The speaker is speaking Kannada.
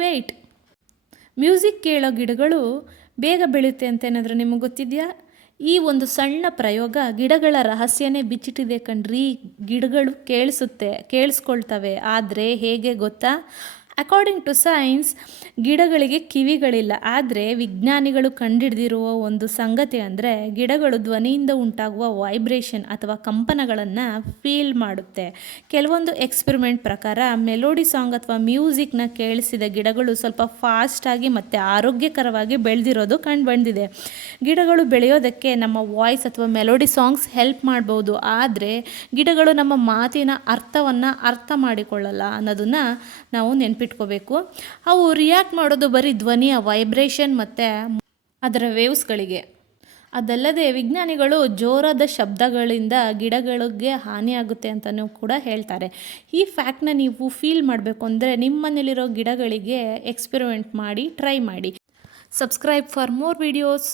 ವೇಟ್. ಮ್ಯೂಸಿಕ್ ಕೇಳೋ ಗಿಡಗಳು ಬೇಗ ಬೆಳೆಯುತ್ತೆ ಅಂತ ಏನಾದರೂ ನಿಮಗೆ ಗೊತ್ತಿದೆಯಾ? ಈ ಒಂದು ಸಣ್ಣ ಪ್ರಯೋಗ ಗಿಡಗಳ ರಹಸ್ಯನೇ ಬಿಚ್ಚಿಟ್ಟಿದೆ ಕಣ್ರಿ. ಗಿಡಗಳು ಕೇಳಿಸ್ಕೊಳ್ತವೆ, ಆದರೆ ಹೇಗೆ ಗೊತ್ತಾ? ಅಕಾರ್ಡಿಂಗ್ ಟು ಸೈನ್ಸ್ ಗಿಡಗಳಿಗೆ ಕಿವಿಗಳಿಲ್ಲ. ಆದರೆ ವಿಜ್ಞಾನಿಗಳು ಕಂಡುಹಿಡಿದಿರುವ ಒಂದು ಸಂಗತಿ ಅಂದರೆ ಗಿಡಗಳು ಧ್ವನಿಯಿಂದ ಉಂಟಾಗುವ ವೈಬ್ರೇಷನ್ ಅಥವಾ ಕಂಪನಗಳನ್ನು ಫೀಲ್ ಮಾಡುತ್ತೆ. ಕೆಲವೊಂದು ಎಕ್ಸ್ಪೆರಿಮೆಂಟ್ ಪ್ರಕಾರ ಮೆಲೋಡಿ ಸಾಂಗ್ ಅಥವಾ ಮ್ಯೂಸಿಕ್ನ ಕೇಳಿಸಿದ ಗಿಡಗಳು ಸ್ವಲ್ಪ ಫಾಸ್ಟಾಗಿ ಮತ್ತು ಆರೋಗ್ಯಕರವಾಗಿ ಬೆಳೆದಿರೋದು ಕಂಡುಬಂದಿದೆ. ಗಿಡಗಳು ಬೆಳೆಯೋದಕ್ಕೆ ನಮ್ಮ ವಾಯ್ಸ್ ಅಥವಾ ಮೆಲೋಡಿ ಸಾಂಗ್ಸ್ ಹೆಲ್ಪ್ ಮಾಡ್ಬೋದು, ಆದರೆ ಗಿಡಗಳು ನಮ್ಮ ಮಾತಿನ ಅರ್ಥವನ್ನು ಅರ್ಥ ಮಾಡಿಕೊಳ್ಳಲ್ಲ ಅನ್ನೋದನ್ನು ನಾವು ನೆನ್ಪಿಟ್ಕೋಬೇಕು. ಅವು ರಿಯಾಕ್ಟ್ ಮಾಡೋದು ಬರೀ ಧ್ವನಿಯ ವೈಬ್ರೇಷನ್ ಮತ್ತು ಅದರ ವೇವ್ಸ್ಗಳಿಗೆ. ಅದಲ್ಲದೆ ವಿಜ್ಞಾನಿಗಳು ಜೋರಾದ ಶಬ್ದಗಳಿಂದ ಗಿಡಗಳಿಗೆ ಹಾನಿಯಾಗುತ್ತೆ ಅಂತಲೂ ಕೂಡ ಹೇಳ್ತಾರೆ. ಈ ಫ್ಯಾಕ್ಟ್ನ ನೀವು ಫೀಲ್ ಮಾಡಬೇಕು ಅಂದರೆ ನಿಮ್ಮ ಮನೇಲಿರೋ ಗಿಡಗಳಿಗೆ ಎಕ್ಸ್ಪೆರಿಮೆಂಟ್ ಮಾಡಿ ಟ್ರೈ ಮಾಡಿ. Subscribe for more videos.